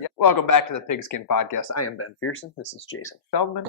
Yeah. Welcome back to the Pigskin podcast. I am Ben Pherson. This is Jason Feldman.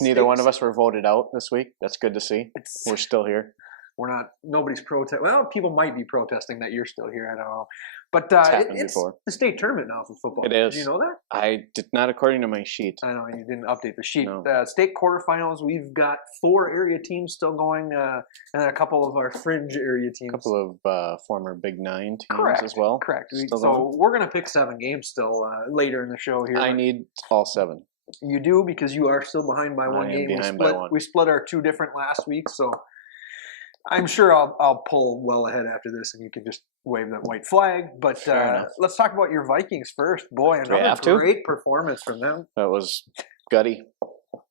Neither one of us were voted out this week. That's good to see. We're still here. We're not. Nobody's protesting. Well, people might be protesting that you're still here. I don't know. But it's the state tournament now for football. It is. Did you know that? I did not, according to my sheet. I know you didn't update the sheet. No. State quarterfinals. We've got 4 area teams still going, and then a couple of our fringe area teams. A couple of former Big Nine teams as well. Correct. So we're going to pick 7 games still later in the show here. I need all 7. You do, because you are still behind by 1 game. We split our 2 different last week, so I'm sure I'll pull well ahead after this, and you can just wave that white flag. But let's talk about your Vikings first. Boy, another great performance from them. That was gutty.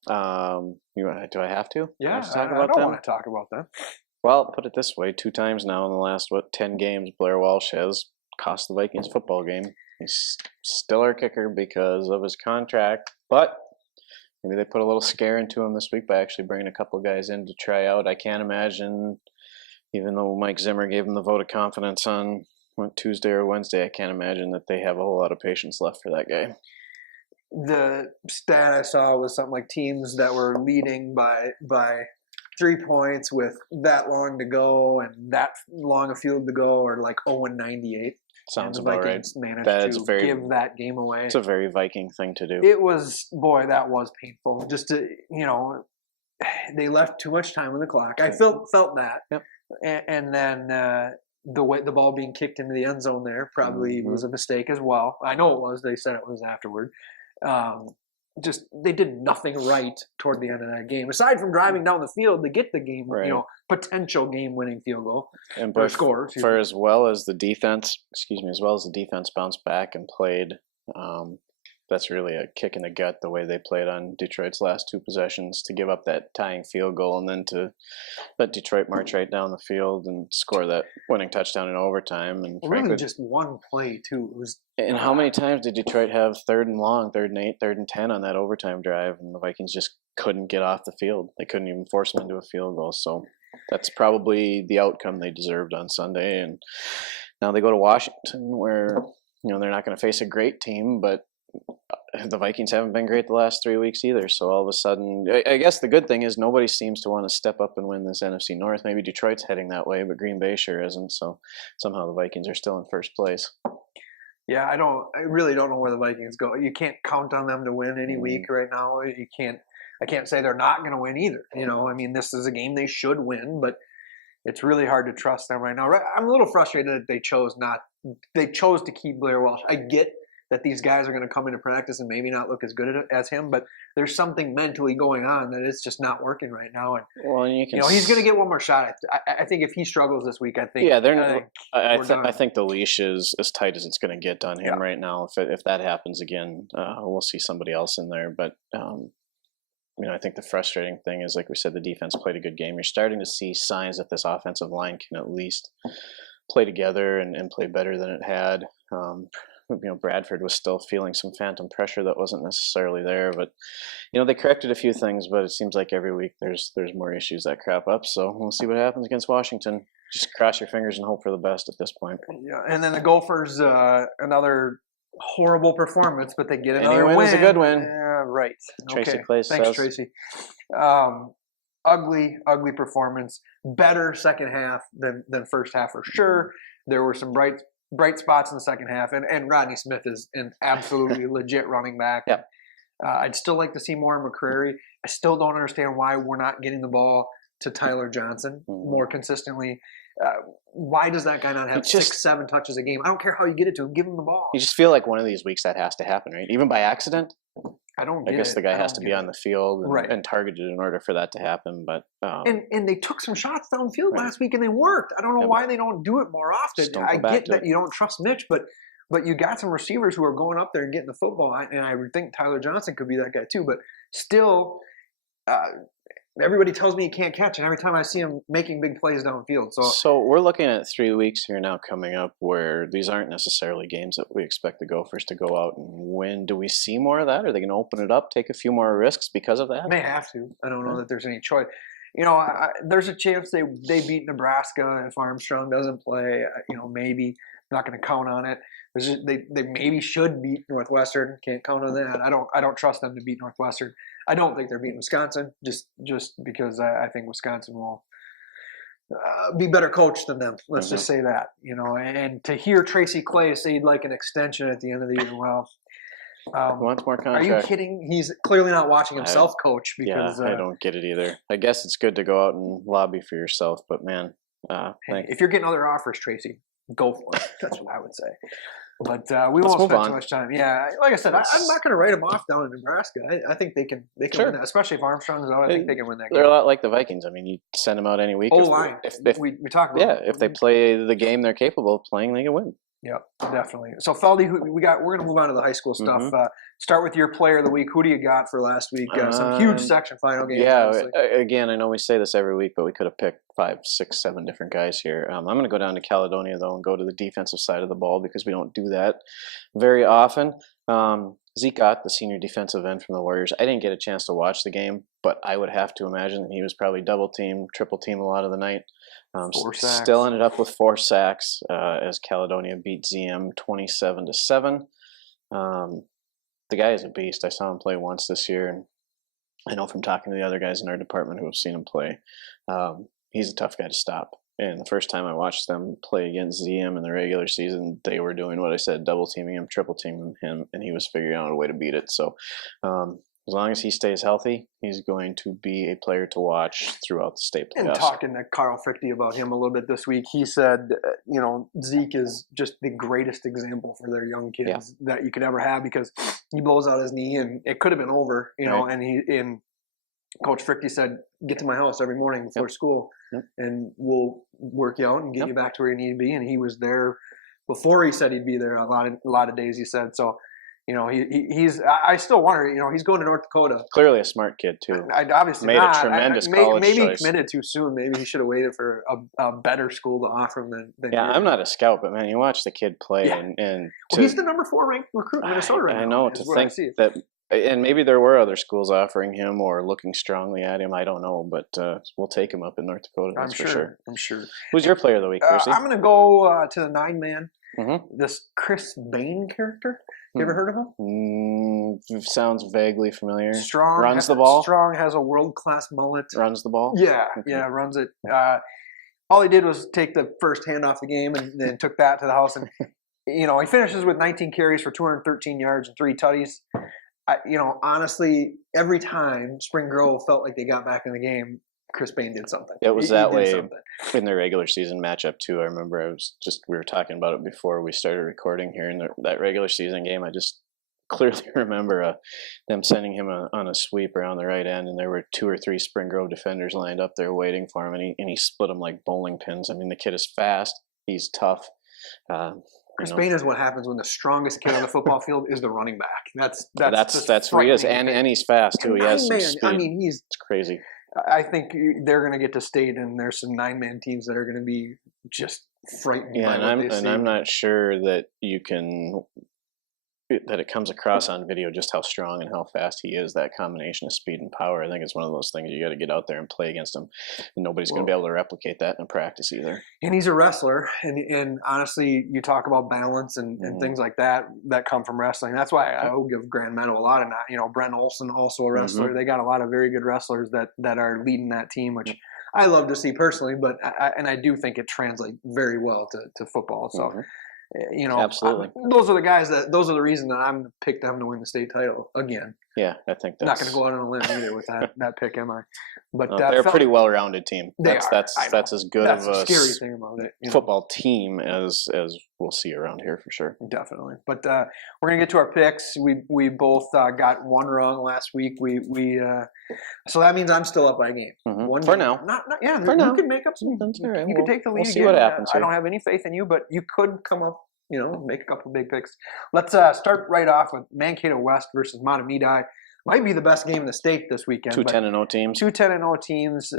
Do I have to? Yeah, I don't want to talk about them. Well, put it this way: 2 times now in the last 10 games, Blair Walsh has cost the Vikings football game. He's still our kicker because of his contract, but maybe they put a little scare into him this week by actually bringing a couple guys in to try out. I can't imagine, even though Mike Zimmer gave him the vote of confidence on Tuesday or Wednesday, I can't imagine that they have a whole lot of patience left for that guy. The stat I saw was something like teams that were leading by 3 points with that long to go and that long a field to go are like 0-98. Sounds about right. Managed to give that game away. It's a very Viking thing to do. It was, boy, that was painful. Just to, they left too much time on the clock. I felt that. Yep. And then the ball being kicked into the end zone there probably was a mistake as well. I know it was. They said it was afterward. They did nothing right toward the end of that game. Aside from driving down the field to get the game, potential game-winning field goal or score. For as well as the defense bounced back and played, that's really a kick in the gut the way they played on Detroit's last 2 possessions to give up that tying field goal and then to let Detroit march right down the field and score that winning touchdown in overtime. And really just one play, too. And how many times did Detroit have 3rd and long, 3rd and 8, 3rd and 10 on that overtime drive, and the Vikings just couldn't get off the field. They couldn't even force them into a field goal. So that's probably the outcome they deserved on Sunday. And now they go to Washington where, they're not going to face a great team, but the Vikings haven't been great the last 3 weeks either. So all of a sudden, I guess the good thing is nobody seems to want to step up and win this NFC North. Maybe Detroit's heading that way, but Green Bay sure isn't. So somehow the Vikings are still in first place. Yeah, I really don't know where the Vikings go. You can't count on them to win any week right now. I can't say they're not going to win either. This is a game they should win, but it's really hard to trust them right now. I'm a little frustrated that they chose to keep Blair Walsh. I get that these guys are going to come into practice and maybe not look as good as him, but there's something mentally going on that it's just not working right now. And he's going to get one more shot. I think if he struggles this week, I think I think the leash is as tight as it's going to get on him right now. If that happens again, we'll see somebody else in there. But I think the frustrating thing is, like we said, the defense played a good game. You're starting to see signs that this offensive line can at least play together and play better than it had. Bradford was still feeling some phantom pressure that wasn't necessarily there, but they corrected a few things. But it seems like every week there's more issues that crop up. So we'll see what happens against Washington. Just cross your fingers and hope for the best at this point. Yeah, and then the Gophers, another horrible performance, but they get another win. Is a good win. Yeah, right. Tracy Clay Thanks, Tracy. Ugly performance. Better second half than first half for sure. There were some bright spots in the second half, and Rodney Smith is an absolutely legit running back. Yep. I'd still like to see more of McCrary. I still don't understand why we're not getting the ball to Tyler Johnson more consistently. Why does that guy not have 6-7 touches a game? I don't care how you get it to him. Give him the ball. You just feel like one of these weeks that has to happen, right? Even by accident. I guess the guy has to be on the field and targeted in order for that to happen. But and they took some shots downfield last week and they worked. I don't know why they don't do it more often. I get that you don't trust Mitch, but you got some receivers who are going up there and getting the football, and I would think Tyler Johnson could be that guy too. But still, everybody tells me he can't catch, and every time I see him making big plays downfield. So we're looking at 3 weeks here now coming up where these aren't necessarily games that we expect the Gophers to go out and win. Do we see more of that? Are they going to open it up, take a few more risks because of that? They have to. I don't know that there's any choice. There's a chance they beat Nebraska if Armstrong doesn't play. Maybe. Not going to count on it. They maybe should beat Northwestern. Can't count on that. I don't trust them to beat Northwestern. I don't think they're beating Wisconsin just because I think Wisconsin will be better coached than them. Let's just say that, And to hear Tracy Clay say he'd like an extension at the end of the year, well, wants more contract. Are you kidding? He's clearly not watching himself coach because I don't get it either. I guess it's good to go out and lobby for yourself, but man, if you're getting other offers, Tracy, go for it. That's what I would say. But we won't spend too much time. Yeah, like I said, I'm not going to write them off down in Nebraska. I think they can win that, especially if Armstrong's out. I think they can win that game. They're a lot like the Vikings. I mean, you send them out any week. O-line. We talk about. Yeah, if they play the game they're capable of playing, they can win. Yep, definitely. So Feldy, we're going to move on to the high school stuff. Start with your player of the week. Who do you got for last week? Some huge section final games. Yeah, again, I know we say this every week, but we could have picked 5, 6, 7 different guys here. I'm going to go down to Caledonia, though, and go to the defensive side of the ball because we don't do that very often. Zeke Ott, the senior defensive end from the Warriors, I didn't get a chance to watch the game, but I would have to imagine that he was probably double-teamed, triple-teamed a lot of the night. Still ended up with 4 sacks as Caledonia beat ZM 27-7. The guy is a beast. I saw him play once this year, and I know from talking to the other guys in our department who have seen him play, he's a tough guy to stop. And the first time I watched them play against ZM in the regular season, they were doing what I said, double teaming him, triple teaming him, and he was figuring out a way to beat it. So as long as he stays healthy, he's going to be a player to watch throughout the state playoffs. And talking to Carl Fichte about him a little bit this week, he said, Zeke is just the greatest example for their young kids that you could ever have because he blows out his knee and it could have been over, and Coach Fichte said, get to my house every morning before school and we'll work you out and get you back to where you need to be. And he was there before he said he'd be there a lot of days, he said. So, he's. I still wonder. He's going to North Dakota. Clearly a smart kid too. Obviously made a tremendous college maybe choice. He committed too soon. Maybe he should have waited for a better school to offer him than. Yeah, I'm not a scout, but man, you watch the kid play, and he's the number 4 ranked recruit in Minnesota right now. I know. To think that, and maybe there were other schools offering him or looking strongly at him. I don't know, but we'll take him up in North Dakota. That's for sure. I'm sure. Who's your player of the week, Percy? I'm going to go to the 9-man. This Chris Bain character. You ever heard of him? Sounds vaguely familiar. Strong. Runs the ball? Strong, has a world-class mullet. Runs the ball? Yeah, runs it. All he did was take the first hand off the game and then took that to the house. And, he finishes with 19 carries for 213 yards and 3 tutties. Honestly, every time Spring Grove felt like they got back in the game, Chris Bain did something. It was that way in their regular season matchup too. I remember we were talking about it before we started recording here in that regular season game. I just clearly remember them sending him on a sweep around the right end, and there were 2 or 3 Spring Grove defenders lined up there waiting for him, and he split them like bowling pins. I mean, the kid is fast. He's tough. Chris Bain is what happens when the strongest kid on the football field is the running back. That's who he is, and he's fast too. He has some speed. I mean, it's crazy. I think they're going to get to state, and there's some 9-man teams that are going to be just frightening. Yeah, I'm not sure that that it comes across on video just how strong and how fast he is. That combination of speed and power. I think it's one of those things you got to get out there and play against him. And nobody's going to be able to replicate that in practice either. And he's a wrestler, and honestly, you talk about balance and things like that come from wrestling. That's why I will give Grand Meadow a lot of that. Brent Olson, also a wrestler. They got a lot of very good wrestlers that are leading that team, which I love to see personally. But I do think it translates very well to football. So. Absolutely. Those are the reason that I'm picked them to win the state title again. Yeah, I think that's not going to go out on a limb either with that pick, am I? But they're a pretty well-rounded team. That's as good of a scary thing about it, football team as we'll see around here for sure. Definitely. But we're going to get to our picks. We both got one wrong last week. So that means I'm still up by a game. One for now. For now. You can make up some. Right. You can take the lead. We'll see again. what happens. I don't have any faith in you, but you could come up. Make a couple of big picks. Let's start right off with Mankato West versus Mahtomedi. Might be the best game in the state this weekend. 2 10-0 teams. 2 10-0 teams.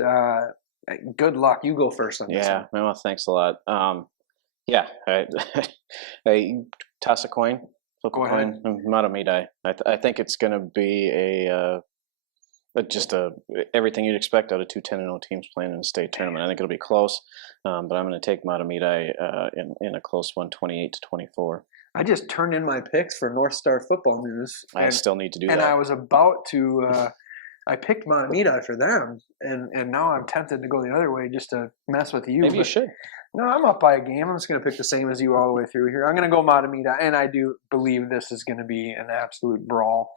Good luck. You go first on this one. Well, thanks a lot. I toss a coin. Flip a coin. Mahtomedi. I think it's going to be just everything you'd expect out of two 10-0 teams playing in a state tournament. I think it'll be close, but I'm going to take Mahtomedi in a close one, 28-24. I just turned in my picks for North Star Football News. I still need to do that. And I was about to. I picked Mahtomedi for them, and now I'm tempted to go the other way just to mess with you. Maybe you should. No, I'm up by a game. I'm just going to pick the same as you all the way through here. I'm going to go Mahtomedi, and I do believe this is going to be an absolute brawl.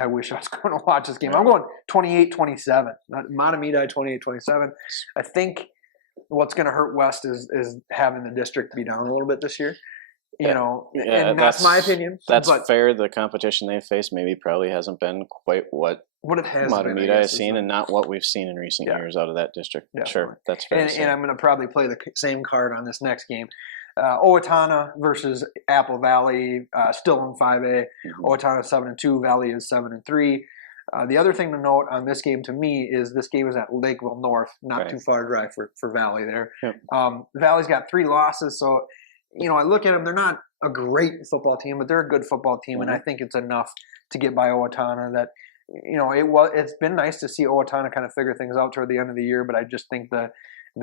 I wish I was going to watch this game. I'm going 28-27. Mahtomedi 28-27. I think what's going to hurt West is having the district be down a little bit this year. And that's my opinion. That's fair. The competition they face probably hasn't been quite what it has Mahtomedi has seen, and not what we've seen in recent years out of that district. Yeah. Sure, that's fair. And I'm going to probably play the same card on this next game. Owatonna versus Apple Valley, still in 5A. Owatonna 7-2, Valley is 7-3. The other thing to note on this game to me is this game is at Lakeville North, not too far drive for Valley there. Yep. Valley's got 3 losses, so I look at them. They're not a great football team, but they're a good football team, and I think it's enough to get by Owatonna. That it's been nice to see Owatonna kind of figure things out toward the end of the year, but I just think the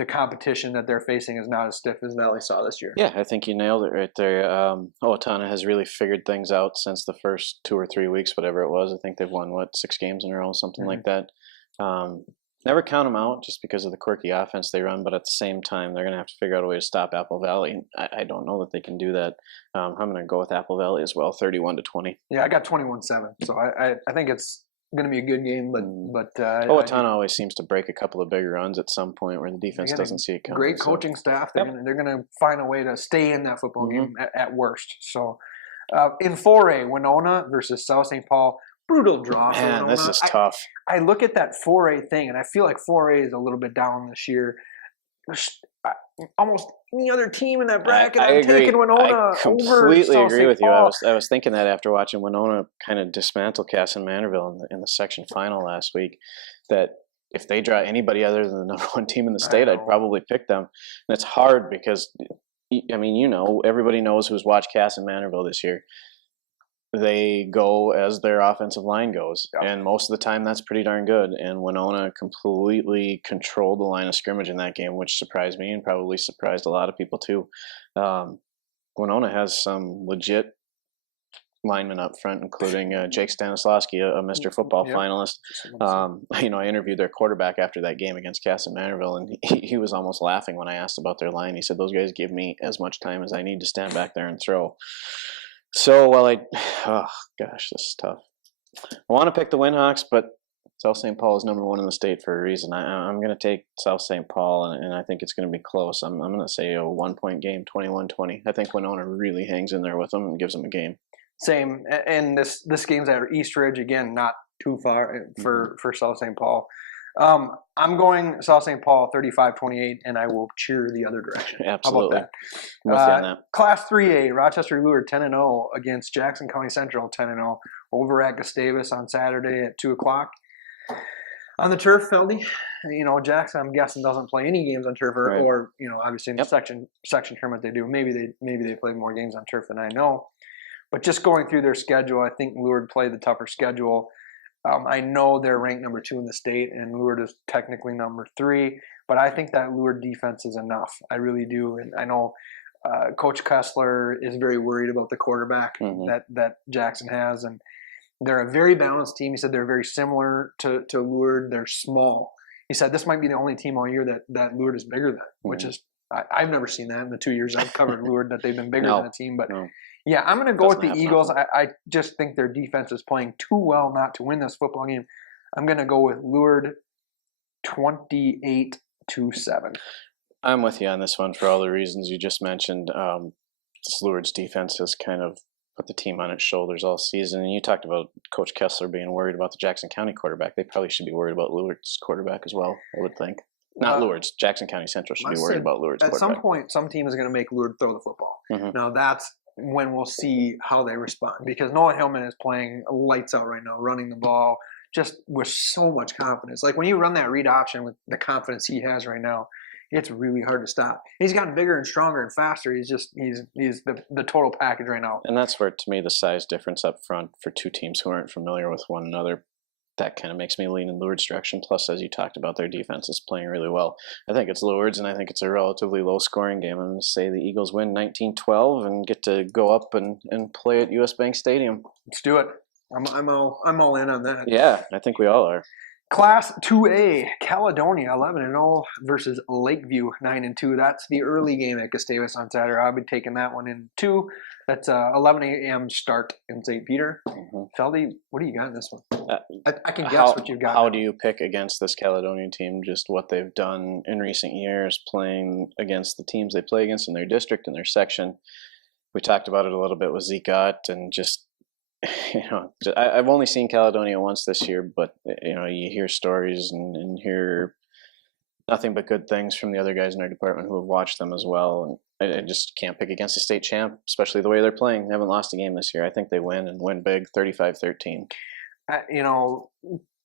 competition that they're facing is not as stiff as Valley saw this year. Yeah, I think you nailed it right there. Owatonna has really figured things out since the first 2 or 3 weeks, whatever it was. I think they've won, 6 games in a row, something like that. Never count them out just because of the quirky offense they run, but at the same time, they're going to have to figure out a way to stop Apple Valley. I don't know that they can do that. I'm going to go with Apple Valley as well, 31-20. Yeah, I got 21-7, so I think it's going to be a good game, but Owatonna always seems to break a couple of big runs at some point where the defense doesn't see it coming. Great coaching staff. They're going to find a way to stay in that football game at worst. So in 4A, Winona versus South St. Paul. Brutal draw. Man, this is tough. I look at that 4A thing, and I feel like 4A is a little bit down this year. Almost any other team in that bracket, I'm taking Winona over. I completely agree with you. I was thinking that after watching Winona kind of dismantle Cass and Manorville in the section final last week, that if they draw anybody other than the number 1 team in the state, I'd probably pick them. And it's hard because, everybody knows who's watched Cass and Manorville this year. They go as their offensive line goes. Yep. And most of the time that's pretty darn good. And Winona completely controlled the line of scrimmage in that game, which surprised me and probably surprised a lot of people too. Winona has some legit linemen up front, including Jake Stanislawski, a Mr. Football finalist. I interviewed their quarterback after that game against Cass and Manorville, and he was almost laughing when I asked about their line. He said, those guys give me as much time as I need to stand back there and throw. So this is tough. I want to pick the Winhawks, but South St. Paul is number 1 in the state for a reason. I'm going to take South St. Paul, and I think it's going to be close. I'm going to say a 1-point game, 21-20. I think Winona really hangs in there with them and gives them a game. Same, and this game's at East Ridge again, not too far for South St. Paul. I'm going South St. Paul 35-28, and I will cheer the other direction. Absolutely. How about that? I'm with you on that. Class 3A, Rochester Lured 10-0 against Jackson County Central 10-0 over at Gustavus on Saturday at 2 o'clock. On the turf, Feldy, Jackson, I'm guessing, doesn't play any games on turf, or obviously in the section tournament they do. Maybe they play more games on turf than I know. But just going through their schedule, I think Lured played the tougher schedule. I know they're ranked number 2 in the state, and Lured is technically number 3. But I think that Lured defense is enough. I really do. And I know Coach Kessler is very worried about the quarterback that Jackson has. And they're a very balanced team. He said they're very similar to Lured. They're small. He said this might be the only team all year that Lured is bigger than, which is I've never seen that in the 2 years I've covered Lured, that they've been bigger than a team. But yeah, I'm going to go with the Eagles. I just think their defense is playing too well not to win this football game. I'm going to go with Lured 28-7. I'm with you on this one for all the reasons you just mentioned. This Lured's defense has kind of put the team on its shoulders all season. And you talked about Coach Kessler being worried about the Jackson County quarterback. They probably should be worried about Lured's quarterback as well, I would think. Not Lured's. Jackson County Central should be worried about Lured's quarterback. At some point, some team is going to make Lured throw the football. Now, that's when we'll see how they respond, because Noah Hillman is playing lights out right now, running the ball just with so much confidence. Like when you run that read option with the confidence he has right now, it's really hard to stop. He's gotten bigger and stronger and faster. He's the total package right now. And that's where, to me, the size difference up front for two teams who aren't familiar with one another that kind of makes me lean in Lourdes' direction. Plus, as you talked about, their defense is playing really well. I think it's Lourdes, and I think it's a relatively low-scoring game. I'm going to say the Eagles win 19-12 and get to go up and play at US Bank Stadium. Let's do it. I'm all in on that. Yeah, I think we all are. Class 2A, Caledonia 11-0 versus Lakeview 9-2. That's the early game at Gustavus on Saturday. I'll be taking that one in 2. That's 11 a.m. start in St. Peter. Feldy, what do you got in this one? I can guess what you've got. How do you pick against this Caledonia team? Just what they've done in recent years, playing against the teams they play against in their district and their section. We talked about it a little bit with Zeke Ott, and just I've only seen Caledonia once this year, but you hear stories and hear nothing but good things from the other guys in our department who have watched them as well. And I just can't pick against the state champ, especially the way they're playing. They haven't lost a game this year. I think they win and win big, 35-13.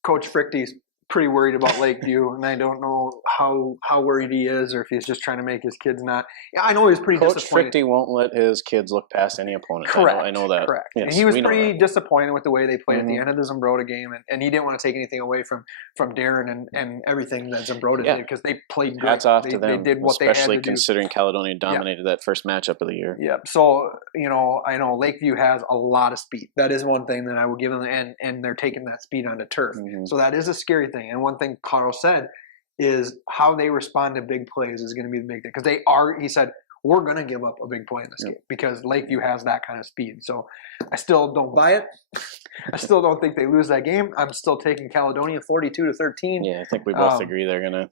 Coach Frichty's pretty worried about Lakeview, and I don't know how worried he is, or if he's just trying to make his kids not. Yeah, I know he's pretty disappointed. Coach Frichty won't let his kids look past any opponent. Correct. I know that. Correct. Yes, and he was pretty disappointed with the way they played at the end of the Zambroda game, and he didn't want to take anything away from Darren and everything that Zambroda did, because they played great. Hats off to them, they did what they had to do. Especially considering Caledonia dominated that first matchup of the year. Yep. So, I know Lakeview has a lot of speed. That is one thing that I will give them, and they're taking that speed onto turf. So that is a scary thing. And one thing Carl said is how they respond to big plays is going to be the big thing. Because he said, we're going to give up a big play in this game because Lakeview has that kind of speed. So I still don't buy it. I still don't think they lose that game. I'm still taking Caledonia 42-13. Yeah, I think we both agree they're going to.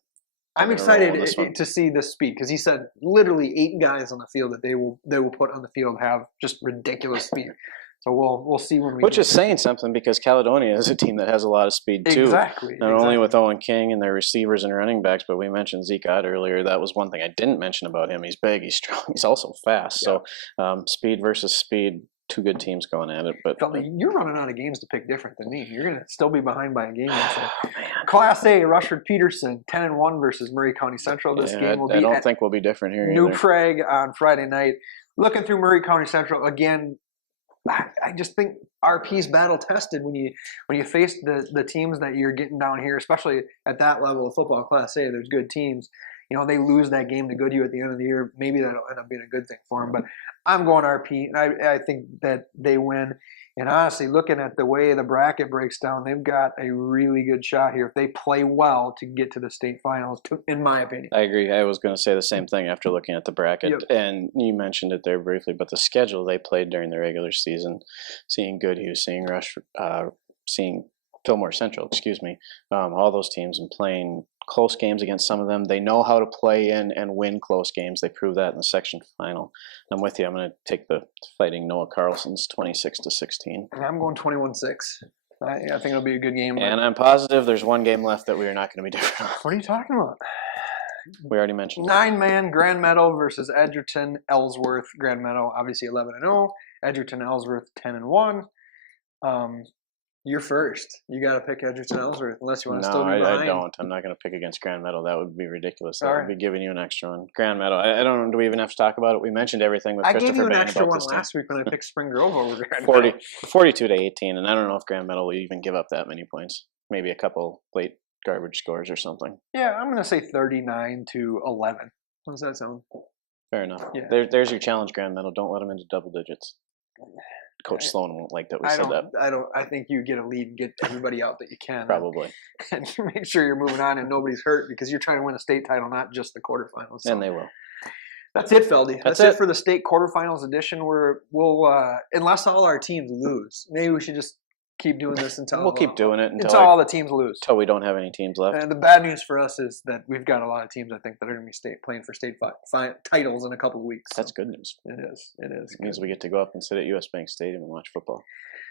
I'm excited to see this speed because he said literally 8 guys on the field that they will put on the field have just ridiculous speed. So we'll see when we. Which is saying something because Caledonia is a team that has a lot of speed too. Exactly. Not only with Owen King and their receivers and running backs, but we mentioned Zeke Ott earlier. That was one thing I didn't mention about him. He's big, he's strong, he's also fast. Yeah. So speed versus speed, 2 good teams going at it. But you're running out of games to pick different than me. You're gonna still be behind by a game. Class A, Rushford Peterson 10-1 versus Murray County Central. This game will be. I don't think we'll be different here. New Prague on Friday night. Looking through Murray County Central again. I just think RP's battle tested when you face the teams that you're getting down here, especially at that level of football. Class A, there's good teams. They lose that game to Goodhue at the end of the year. Maybe that'll end up being a good thing for them. But I'm going RP, and I think that they win. And honestly, looking at the way the bracket breaks down, they've got a really good shot here if they play well to get to the state finals, in my opinion. I agree. I was going to say the same thing after looking at the bracket. Yep. And you mentioned it there briefly, but the schedule they played during the regular season, seeing Goodhue, seeing Rushford, seeing Fillmore Central, all those teams and playing close games against some of them. They know how to play in and win close games. They proved that in the section final. I'm with you. I'm going to take the Fighting Noah Carlson's 26-16. I'm going 21-6. I think it'll be a good game. And I'm positive there's one game left that we are not going to be different on. What are you talking about? We already mentioned 9-man Grand Meadow versus Edgerton Ellsworth. Grand Meadow obviously 11-0. Edgerton Ellsworth 10-1. You're first. You got to pick Edgerton Ellsworth unless you want to still be behind. I don't. I'm not going to pick against Grand Meadow. That would be ridiculous. That would be giving you an extra one. Grand Meadow. I don't know. Do we even have to talk about it? We mentioned everything with Christopher. I gave you an Bann extra one last week when I picked Spring Grove over Grand Meadow. 42-18, and I don't know if Grand Meadow will even give up that many points. Maybe a couple late garbage scores or something. Yeah, I'm going to say 39-11. How does that sound? Fair enough. Yeah. There's your challenge, Grand Meadow. Don't let them into double digits. Coach Sloan won't like that we said that. I think you get a lead and get everybody out that you can. Probably. And make sure you're moving on and nobody's hurt because you're trying to win a state title, not just the quarterfinals. So. And they will. That's it, Feldy. That's it for the state quarterfinals edition. We'll unless all our teams lose, maybe we should just keep doing this until we'll keep doing it until all the teams lose. Until we don't have any teams left. And the bad news for us is that we've got a lot of teams I think that are going to be playing for state titles in a couple of weeks. That's good news. It is. It means we get to go up and sit at US Bank Stadium and watch football.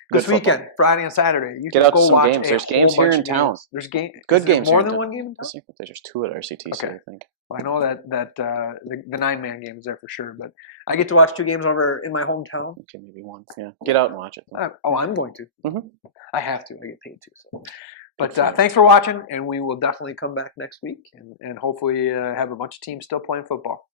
This weekend, Friday and Saturday, you get can out go to some watch games. There's games here in town. There's games. Good games. More than one game in town. There's 2 at RCTC, I think. Well, I know that the 9-man game is there for sure, but I get to watch 2 games over in my hometown. Okay, maybe 1. Yeah, get out and watch it. I'm going to. Mm-hmm. I have to. I get paid to. So. But thanks for watching, and we will definitely come back next week and hopefully have a bunch of teams still playing football.